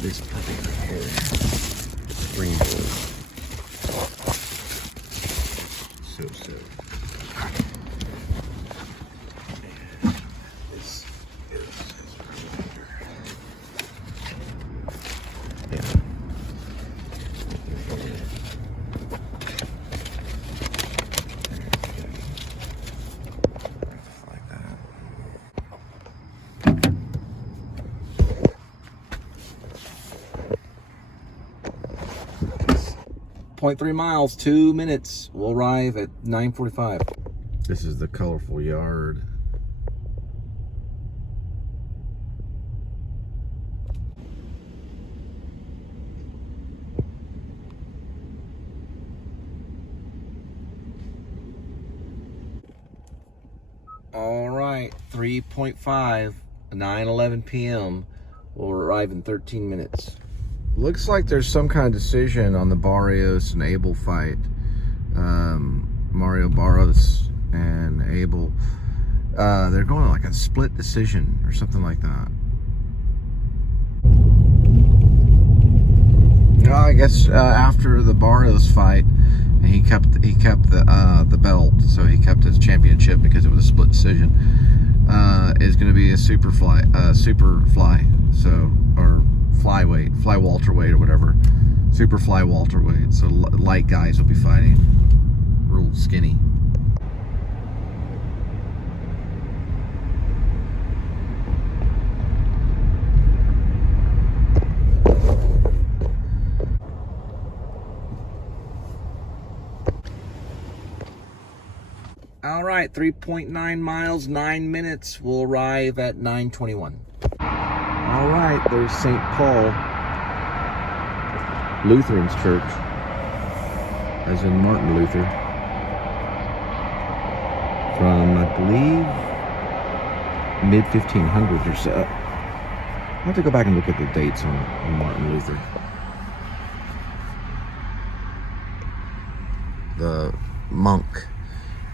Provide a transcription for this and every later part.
this puppy right here. Green boy. So. This is his refrigerator. Yeah. Like that. 0.3 miles, 2 minutes. We'll arrive at 9:45. This is the colorful yard. All right, 3.5, 9:11 p.m. We'll arrive in 13 minutes. Looks like there's some kind of decision on the Barrios and Abel fight. Mario Barrios and Abel. They're going like a split decision or something like that. I guess after the Barrios fight, he kept the belt, so he kept his championship because it was a split decision. Is going to be a super fly, so or flyweight, fly welterweight or whatever, super fly welterweight. So light guys will be fighting real skinny. All right, 3.9 miles, 9 minutes. We'll arrive at 9:21. All right, there's St. Paul Lutheran's Church, as in Martin Luther, from, I believe, mid-1500s or so. I'll have to go back and look at the dates on Martin Luther. The monk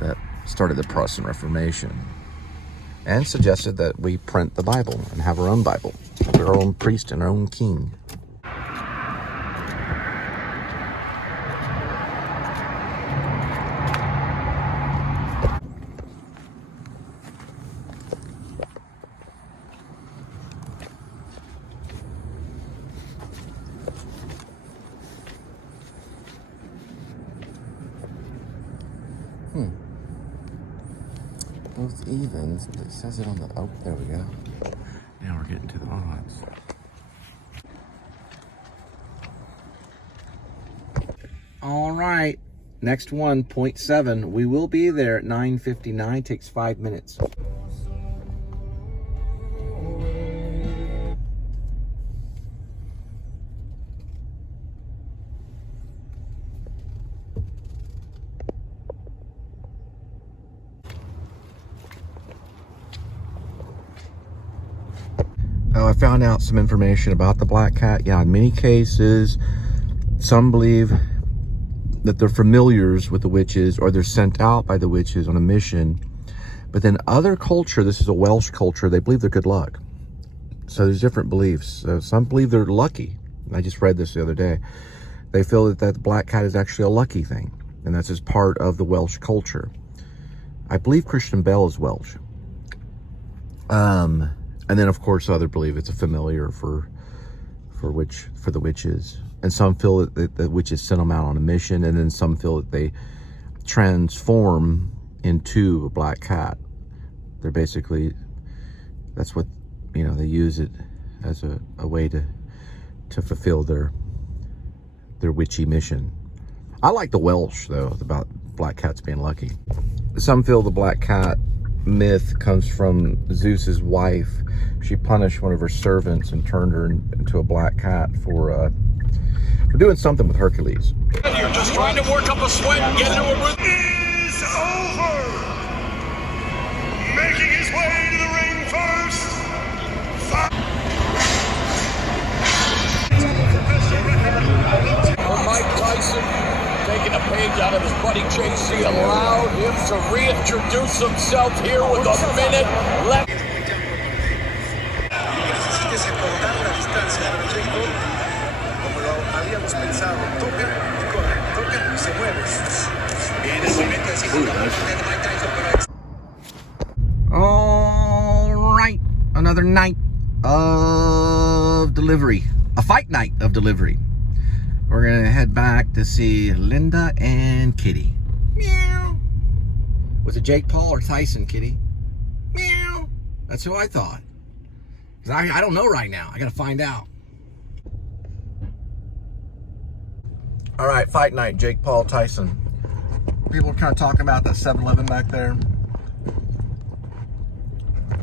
that started the Protestant Reformation and suggested that we print the Bible and have our own Bible, our own priest and our own king. Both evens. It says it on the... Oh, there we go. Now we're getting to the odds. All right. Next one, 0.7. We will be there at 9:59. Takes 5 minutes. I found out some information about the black cat. Yeah, in many cases, some believe that they're familiars with the witches or they're sent out by the witches on a mission. But then other culture, this is a Welsh culture, they believe they're good luck. So there's different beliefs. Some believe they're lucky. I just read this the other day. They feel that the black cat is actually a lucky thing. And that's just part of the Welsh culture. I believe Christian Bale is Welsh. And then, of course, others believe it's a familiar for the witches. And some feel that the witches sent them out on a mission, and then some feel that they transform into a black cat. They're basically, that's what, they use it as a way to fulfill their witchy mission. I like the Welsh, though, about black cats being lucky. Some feel the black cat myth comes from Zeus's wife. She punished one of her servants and turned her into a black cat for doing something with Hercules. You're just trying to work up a sweat and get into a rhythm. Is over. Making his way to the ring first. Mike Tyson, taking a page out of his buddy JC, allowed him to reintroduce himself here with a minute left. another night of delivery, a fight night of delivery. We're gonna head back to see Linda and Kitty. Meow. Was it Jake Paul or Tyson, Kitty? Meow. That's who I thought. Because I don't know right now. I gotta find out. All right, fight night, Jake Paul, Tyson. People were kind of talking about that 7-Eleven back there.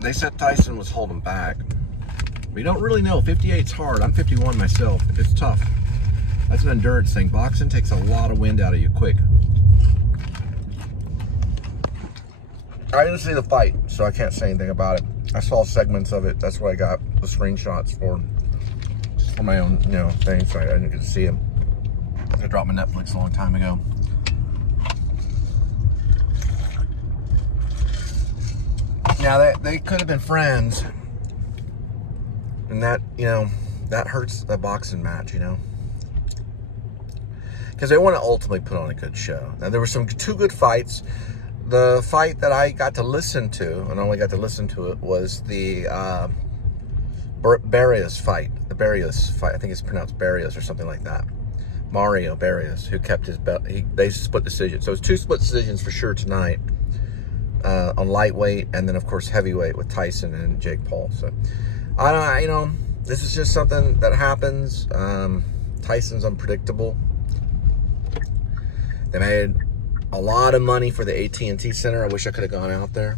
They said Tyson was holding back. We don't really know. 58's hard. I'm 51 myself. It's tough. That's an endurance thing. Boxing takes a lot of wind out of you quick. I didn't see the fight, so I can't say anything about it. I saw segments of it. That's what I got the screenshots for. Just for my own, thing, so I didn't get to see him. I dropped my Netflix a long time ago. Now, they could have been friends. And that, that hurts a boxing match, Because they want to ultimately put on a good show. Now, there were two good fights. The fight that I got to listen to, and only got to listen to it, was the Barrios fight. The Barrios fight. I think it's pronounced Barrios or something like that. Mario Barrios, who kept his belt. They split decisions. So it's 2 split decisions for sure tonight on lightweight, and then of course heavyweight with Tyson and Jake Paul. So this is just something that happens. Tyson's unpredictable. They made a lot of money for the AT&T Center. I wish I could have gone out there.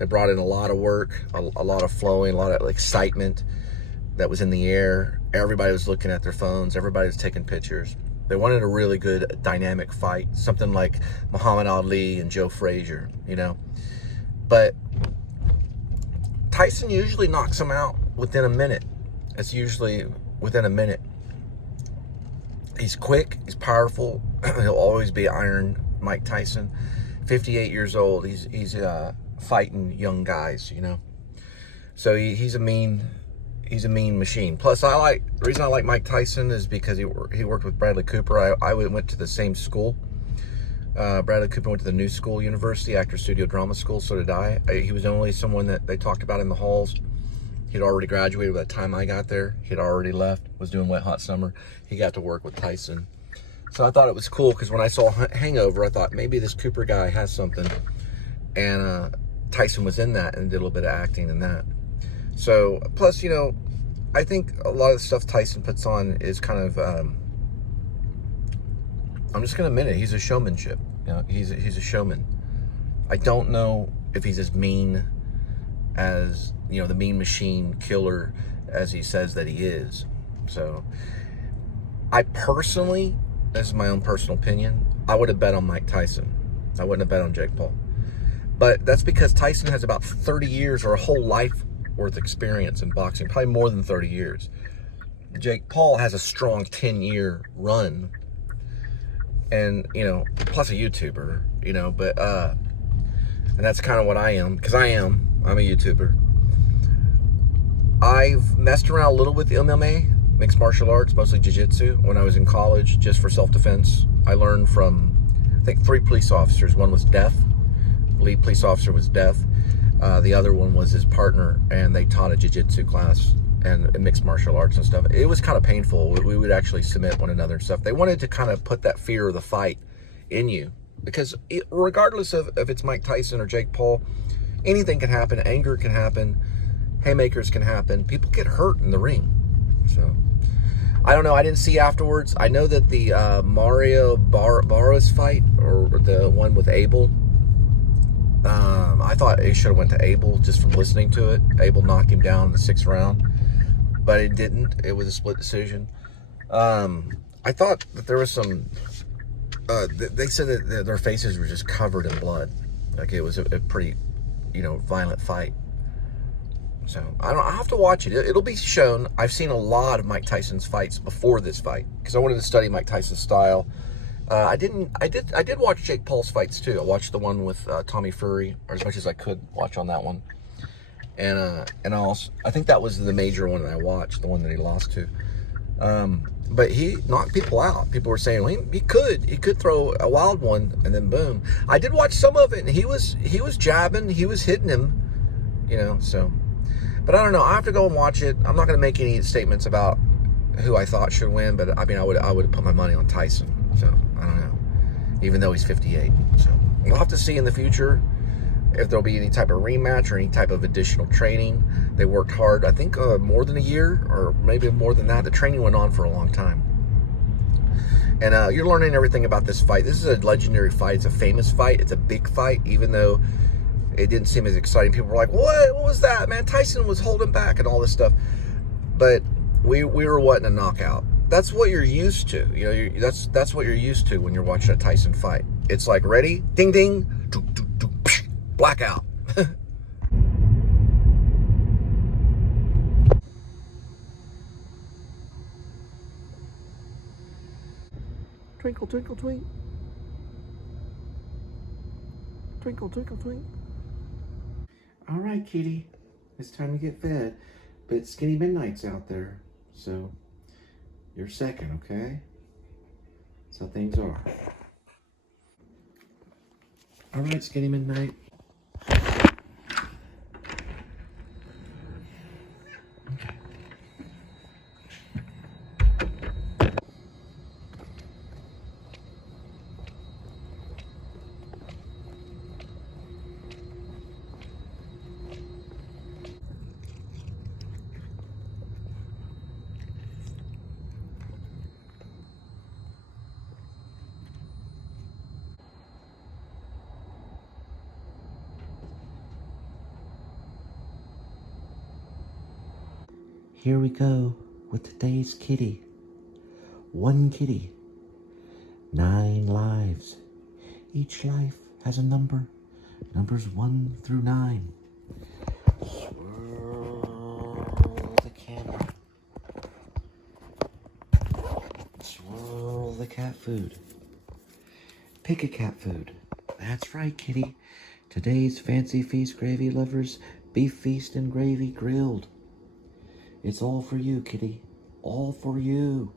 They brought in a lot of work, a lot of flowing, a lot of excitement that was in the air. Everybody was looking at their phones. Everybody was taking pictures. They wanted a really good dynamic fight, something like Muhammad Ali and Joe Frazier, But Tyson usually knocks him out within a minute. It's usually within a minute. He's quick. He's powerful. He'll always be Iron Mike Tyson. 58 years old. He's fighting young guys, So he's a mean machine. Plus, the reason I like Mike Tyson is because he worked with Bradley Cooper. I went to the same school. Bradley Cooper went to the New School University, Actor Studio Drama School. So did I. He was only someone that they talked about in the halls. He'd already graduated by the time I got there. He'd already left, was doing Wet Hot Summer. He got to work with Tyson. So I thought it was cool because when I saw Hangover, I thought maybe this Cooper guy has something. And Tyson was in that and did a little bit of acting in that. So, plus, I think a lot of the stuff Tyson puts on is kind of, I'm just going to admit it, he's a showmanship. He's a showman. I don't know if he's as mean as, the mean machine killer as he says that he is. So, I personally, this is my own personal opinion, I would have bet on Mike Tyson. I wouldn't have bet on Jake Paul. But that's because Tyson has about 30 years or a whole life worth experience in boxing, probably more than 30 years. Jake Paul has a strong 10-year run, and plus a YouTuber, but and that's kind of what I am, because I'm a YouTuber. I've messed around a little with the MMA, mixed martial arts, mostly jiu-jitsu, when I was in college, just for self-defense. I learned from, I think, 3 police officers. One was deaf. The lead police officer was deaf. The other one was his partner, and they taught a jiu-jitsu class and mixed martial arts and stuff. It was kind of painful. We would actually submit one another and stuff. They wanted to kind of put that fear of the fight in you, because regardless of if it's Mike Tyson or Jake Paul, anything can happen. Anger can happen. Haymakers can happen. People get hurt in the ring. So, I don't know. I didn't see afterwards. I know that the Mario Barrios fight, or the one with Abel, I thought it should have went to Abel just from listening to it. Abel knocked him down in the 6th round, but it didn't. It was a split decision. I thought that there was some, they said that their faces were just covered in blood. Like it was a pretty, violent fight. So I'll have to watch it. It'll be shown. I've seen a lot of Mike Tyson's fights before this fight because I wanted to study Mike Tyson's style. I did watch Jake Paul's fights too. I watched the one with Tommy Fury, or as much as I could watch on that one. And also, I think that was the major one that I watched, the one that he lost to. But he knocked people out. People were saying, well, he could throw a wild one, and then boom. I did watch some of it, and he was jabbing, he was hitting him, so. But I don't know. I have to go and watch it. I'm not going to make any statements about who I thought should win, but I mean, I would put my money on Tyson. So I don't know, even though he's 58. So we'll have to see in the future if there'll be any type of rematch or any type of additional training. They worked hard, I think more than a year, or maybe more than that. The training went on for a long time. And you're learning everything about this fight. This is a legendary fight. It's a famous fight. It's a big fight, even though it didn't seem as exciting. People were like, what was that, man? Tyson was holding back and all this stuff. But we were wanting a knockout. That's what you're used to. You know, that's what you're used to when you're watching a Tyson fight. It's like, ready? Ding, ding. Doo, doo, doo, psh, blackout. Twinkle, twinkle, twinkle. Twinkle, twinkle, twinkle. All right, kitty. It's time to get fed. But Skinny Midnight's out there. So, you're second, okay? That's how things are. All right, Skinny Midnight. Here we go with today's kitty. One kitty, 9 lives. Each life has a number. Numbers 1 through 9. Swirl the camera. Swirl the cat food. Pick a cat food. That's right, kitty. Today's fancy feast gravy lovers, beef feast and gravy grilled. It's all for you, kitty. All for you.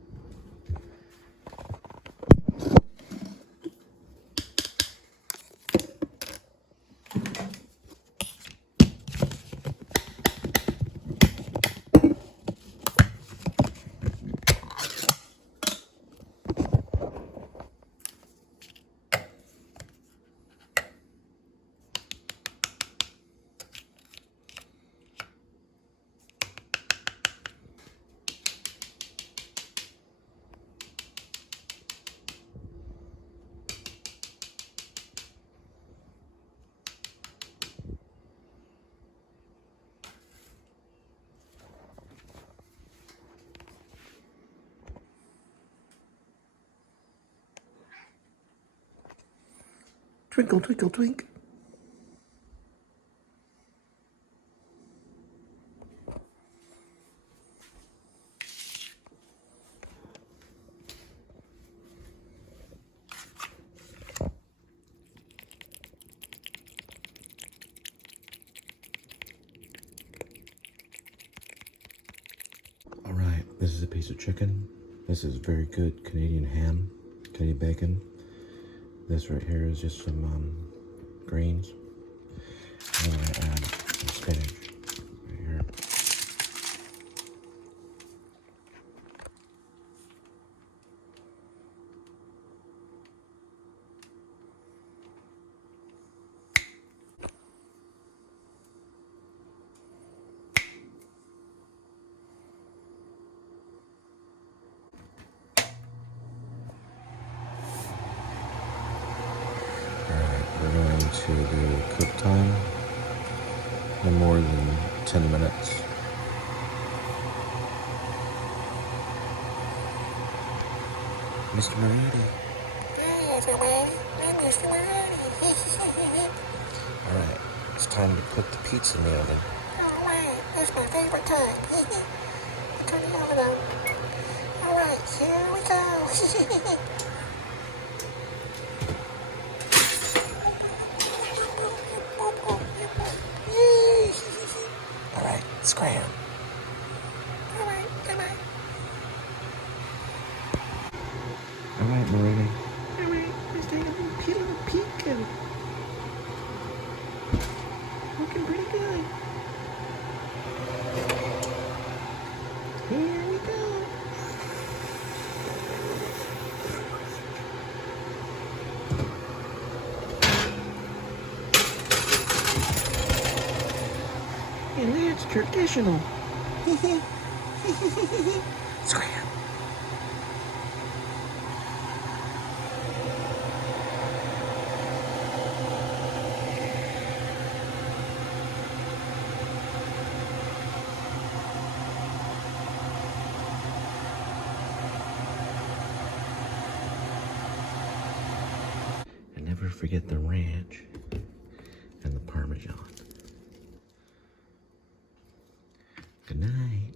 Twinkle, twinkle, twink. All right, this is a piece of chicken. This is very good Canadian ham, Canadian bacon. This right here is just some greens. And I'm gonna add some spinach right here. To the cook time, no more than 10 minutes. Mr. Marooni. Hi everyone, I'm Mr. Marooni. Alright, it's time to put the pizza in the oven. Alright, that's my favorite time. Turn the oven on. Alright, here we go. Alright, scram. Alright, come on. Alright, Marooni. Alright, let's take a little peek and looking pretty good. And that's traditional. Scram. And never forget the ranch and the Parmesan. Good night.